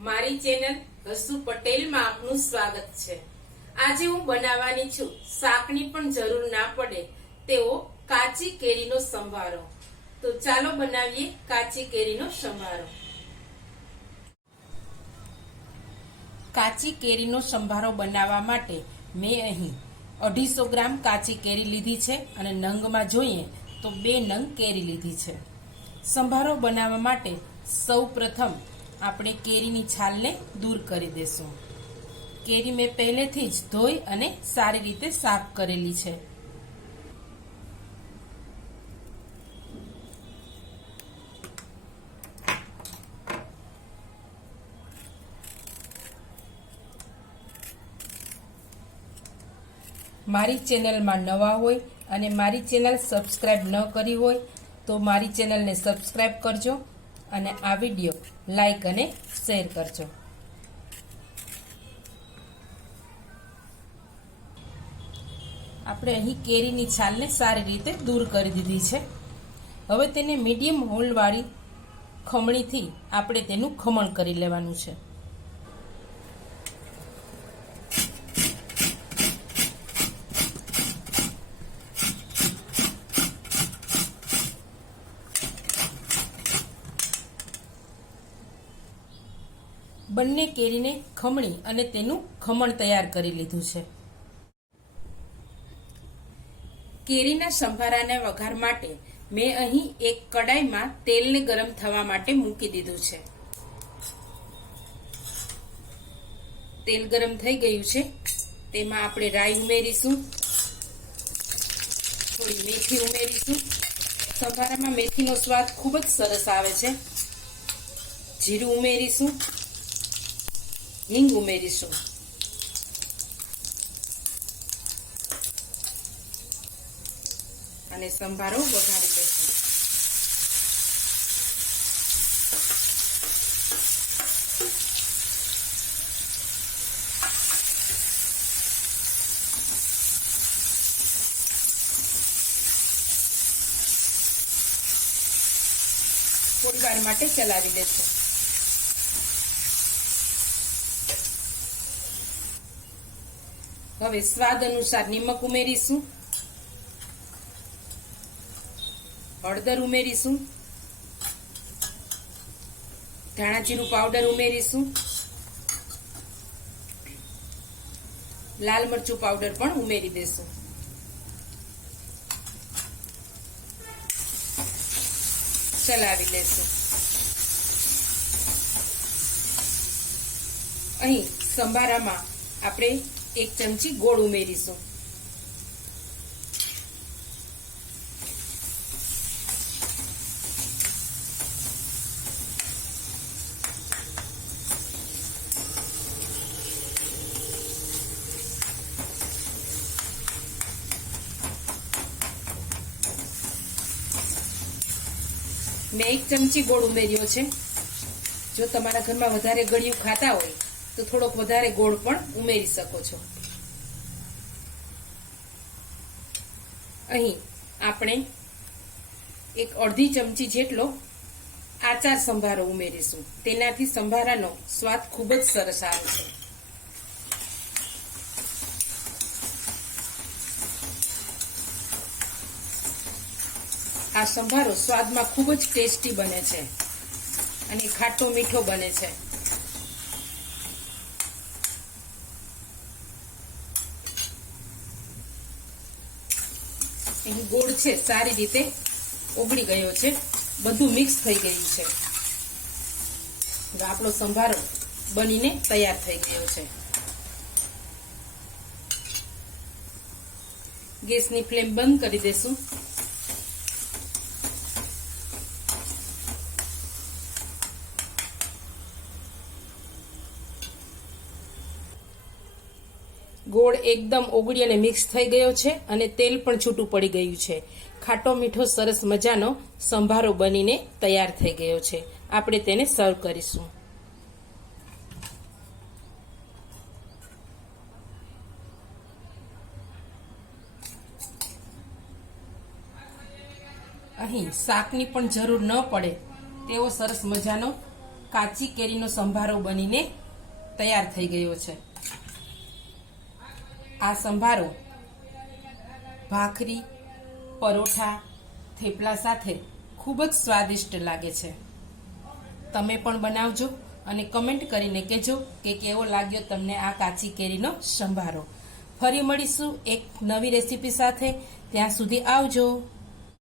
મારી ચેનલ હસુ પટેલમાં આપનું સ્વાગત છે. આજે હું બનાવવાની છું. શાકની પણ જરૂર ના પડે તેવો કાચી કેરીનો સંભારો. તો ચાલો બનાવીએ કાચી કેરીનો સંભારો. કાચી કેરીનો સંભારો બનાવવા માટે મેં અહીં અઢીસો ગ્રામ કાચી કેરી લીધી છે અને નંગમાં જોઈએ તો બે નંગ કેરી લીધી છે. સંભારો બનાવવા માટે સૌ પ્રથમ આપણે કેરીની છાલને દૂર કરી દેશું. કેરી મેં પહેલેથી જ ધોઈ અને સારી રીતે સાફ કરેલી છે. મારી ચેનલમાં નવા હોય અને મારી ચેનલ સબસ્ક્રાઈબ ન કરી હોય તો મારી ચેનલને સબસ્ક્રાઈબ કરજો. અને આ વીડિયો લાઈક અને શેર કરજો. આપણે અહીં કેરીની છાલને સારી રીતે દૂર કરી દીધી છે. હવે તેને મીડિયમ હોલવાળી ખમણીથી આપણે તેનું ખમણ કરી લેવાનું છે. બંને કેરીને ખમણી અને તેનું ખમણ તૈયાર કરી લીધું છે. કેરીના સંભારાના વઘાર માટે મેં અહીં એક કડાઈમાં તેલને ગરમ થવા માટે મૂકી દીધું છે. તેલ ગરમ થઈ ગયું છે. તેમાં આપણે રાઈ ઉમેરીશું. થોડી મેથી ઉમેરીશું. સંભારામાં મેથીનો સ્વાદ ખૂબ જ સરસ આવે છે. જીરું ઉમેરીશું. હિંગ ઉમેરીશું અને સંભારો વઘારી લઈશું થોડી વાર માટે ચલાવી લેશું. હવે સ્વાદ અનુસાર નિમક ઉમેરીશું. હળદર ઉમેરીશું. ધાણા જીરું પાવડર ઉમેરીશું. લાલ મરચું પાવડર પણ ઉમેરી દેશું. ચલાવી લેશું. અહીં સંભારામાં આપણે એક ચમચી ગોળ ઉમેરીશું. મેં એક ચમચી ગોળ ઉમેર્યો છે. જો તમારા ઘરમાં વધારે ગળ્યું ખાતા હોય તો થોડોક વધારે ગોળ પણ ઉમેરી શકો છો. અહીં આપણે એક અડધી ચમચી જેટલો આચાર સંભારો ઉમેરીશું. તેનાથી સંભારાનો સ્વાદ ખૂબ જ સરસ આવે છે. આ સંભારો સ્વાદમાં ખૂબ જ ટેસ્ટી બને છે અને ખાટો મીઠો બને છે. અહીં ગોળ છે, સારી રીતે ઓગળી ગયો છે. બધું મિક્સ થઈ ગયું છે. આપણો સંભારો બનીને તૈયાર થઈ ગયો છે. ગેસની ફ્લેમ બંધ કરી દેશું. ગોળ એકદમ ઓગળી અને મિક્સ થઈ ગયો છે અને તેલ પણ છૂટું પડી ગયું છે. ખાટો મીઠો સરસ મજાનો સંભારો બનીને તૈયાર થઈ ગયો છે. આપણે તેને સર્વ કરીશું. અહીં શાકની પણ જરૂર ન પડે તેવો સરસ મજાનો કાચી કેરીનો સંભારો બનીને તૈયાર થઈ ગયો છે. આ સંભારો, ભાખરી, પરોઠા, થેપલા સાથે ખૂબ જ સ્વાદિષ્ટ લાગે છે. તમે પણ બનાવજો અને કમેન્ટ કરીને કહેજો કે કેવો લાગ્યો તમને આ કાચી કેરીનો સંભારો. ફરી મળીશું એક નવી રેસીપી સાથે. ત્યાં સુધી આવજો.